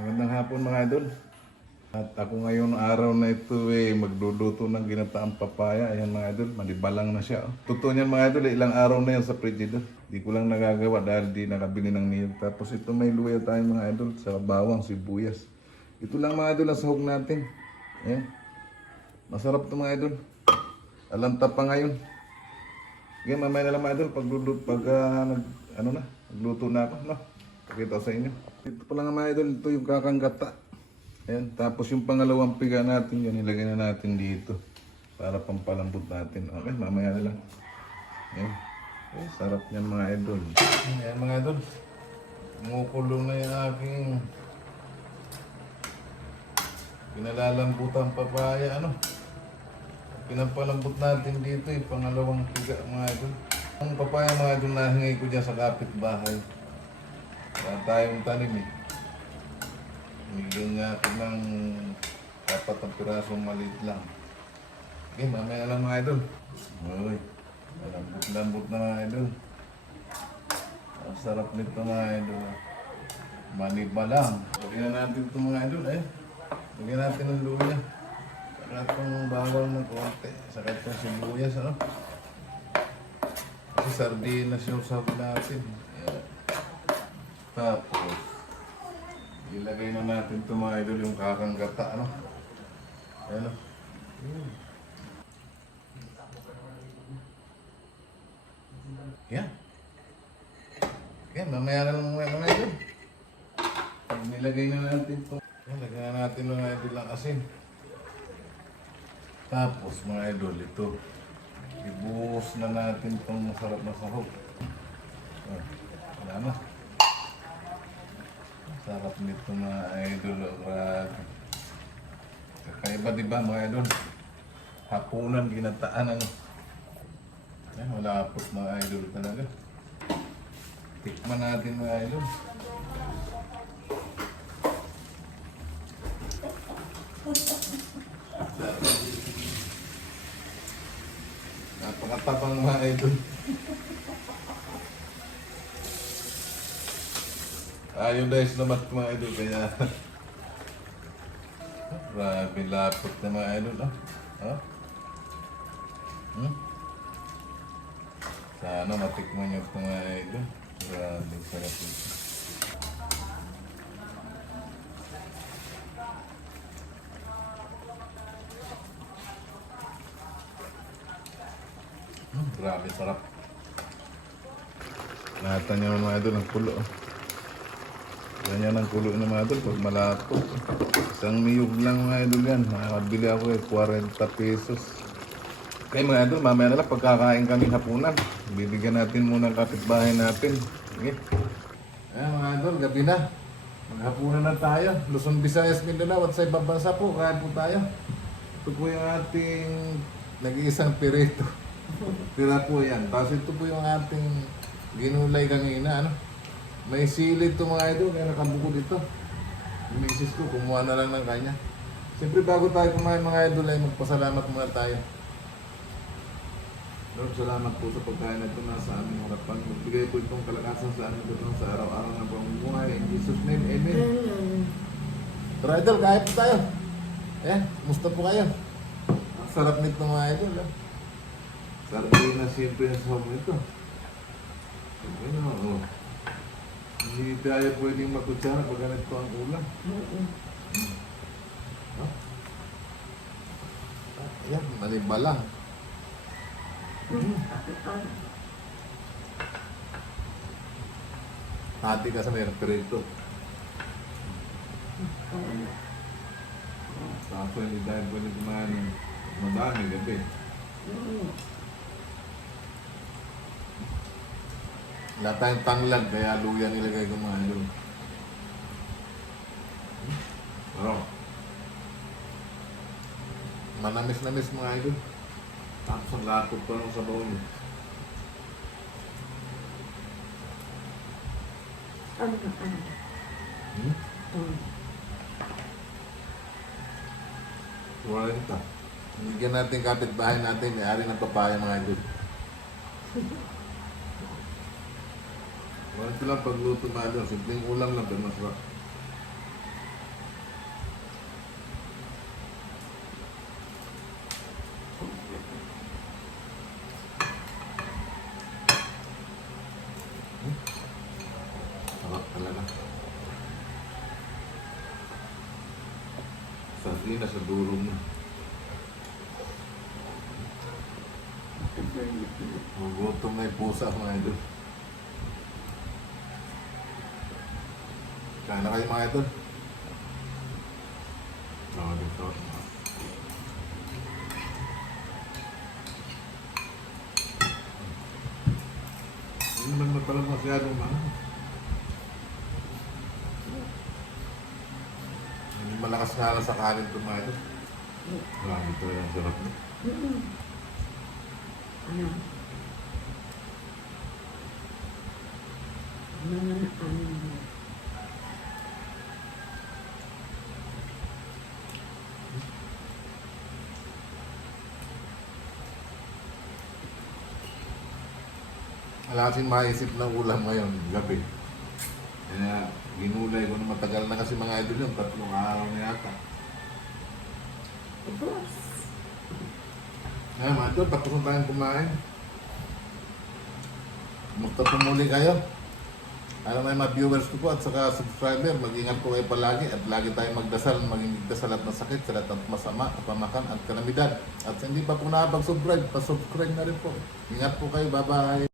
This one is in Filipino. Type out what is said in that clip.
Magandang hapon mga idol. At ako ngayon araw na ito magluluto ng ginataang papaya. Ayan mga idol, malibalang na siya. Totoo niyan mga idol, ilang araw na yan sa fridge dito. Di ko lang nagagawa dahil di nakabili ng niyog. Tapos ito may luya tayo mga idol sa bawang, sibuyas. Ito lang mga idol ang sahog natin. Ayan. Masarap ito mga idol. Alanta pa ngayon. Okay, mamaya na lang mga idol nagluto na ako, no? Pakita ko sa inyo. Ito pa lang mga idol, ito yung kakanggata. Ayan, tapos yung pangalawang piga natin, yan ilagay na natin dito para pampalambot natin. Okay, mamaya na lang. Ayan. Okay, sarap yan mga idol. Ayan mga idol, kumukulong na yung aking pinalalambutan papaya. Pinampalambot natin dito yung pangalawang piga mga idol. Ang papaya mga idol nahingi ko dyan sa kapitbahay. Wala tayong tanim Bigyan niya ako ng 4 na pirasong maliit lang. Okay, mamaya lang mga idol. Uy, malambot-lambot na mga idol. Ang sarap nito mga idol. Maniba lang. Lagyan na natin ito mga idol Lagyan natin ng luya. Saka itong bawang ng konti. Saka itong sibuyas Kasi sardinas yung sabi natin. Ayan. Tapos ilagay na natin ito mga idol yung kakanggata Ayan Yan. Yan, mamaya na lang mga idol. Pag nilagay na natin ito, lagyan na natin mga idol ng asin. Tapos mga idol, ito ibuhos na natin itong masarap na sahog. Wala na. Sarap nito mga idol. Kakaiba diba mga idol? Hapunan, ginataan malapot mga idol talaga. Tikman natin mga idol. Napakatabang mga idol. Ayodize naman mga idol kaya grabe lapot na mga idol Sana matikman nyo ito mga idol. Grabe sarap ito. Grabe sarap. Natan nyo mga idol ang kulo. Ganyan ang kulo ng mga idol pag malapot. Isang niyog lang mga idol yan. Makakabili ako 40 pesos. Okay mga idol, mamaya na lang pagkakain kami hapunan. Bibigyan natin muna ang kapitbahay natin. Okay. Ayan mga idol, gabi na. Maghapunan na tayo. Luzon, Visayas, Mindanao at sa ibang bansa po. Kain po tayo. Ito po yung ating nag-iisang pirito. Pira po yan. Tapos ito po yung ating ginulay kanina. May silid ito mga idol, kaya nakabukod ito. Yung misis ko, kumuha na lang ng kanya. Siyempre bago tayo kumain mga idol ay magpasalamat muna tayo. Lord, salamat po sa pagkain na ito nasa aming harapan. Magbigay po itong kalakasan sa aming ito sa araw-araw na pamumuhay. In Jesus' name, Amen. Pero idol, kain po tayo. Musta po kayo? Ang sarap nito mga idol. Sardinas siyempre ang sahog nito. Hindi tayo pwedeng makutsara pag ganito ang ulam. Ayan, maliba lang. Hati ka sa mayroong perito. Kaso hindi tayo pwede kumain ng madami gabi. Wala tayong tanglag, kaya luya nilagay ko mga idol. Manamis-namis mga idol. Tapos ang lapot pa ng sabaw niyo. Ano ka ano? Wala ito. Bigyan natin kapitbahay natin, may-ari ng papaya mga idol. Wala ito lang pagluto mga idol. Simpleng ulam lang, pero masarap. Sardinas sa dulo mo. Magutom na yung pusa mga idol. Kaya na kayo mga idol. Dito. Hindi naman matalang masyadong Hindi malakas nga lang sa kanin ito mga idol. Grabe ito yung sarap na. Ano? Wala kasing maisip ng ulam ngayon, gabi. Kaya ginulay ko na matagal na kasi mga idol yun, 3 araw na yata. Boss. Ngayon mga idol, tapos na tayong kumain. Musta po muli kayo? Alam mo yung mga viewers ko po at saka subscriber, mag-ingat po kayo palagi at lagi tayong magdasal, maging ligtas sa lahat ng sakit, sa lahat ng masama, kapamakan at kalamidad. At sa hindi pa po nakapag-subscribe, pa-subscribe na rin po. Ingat po kayo, bye-bye!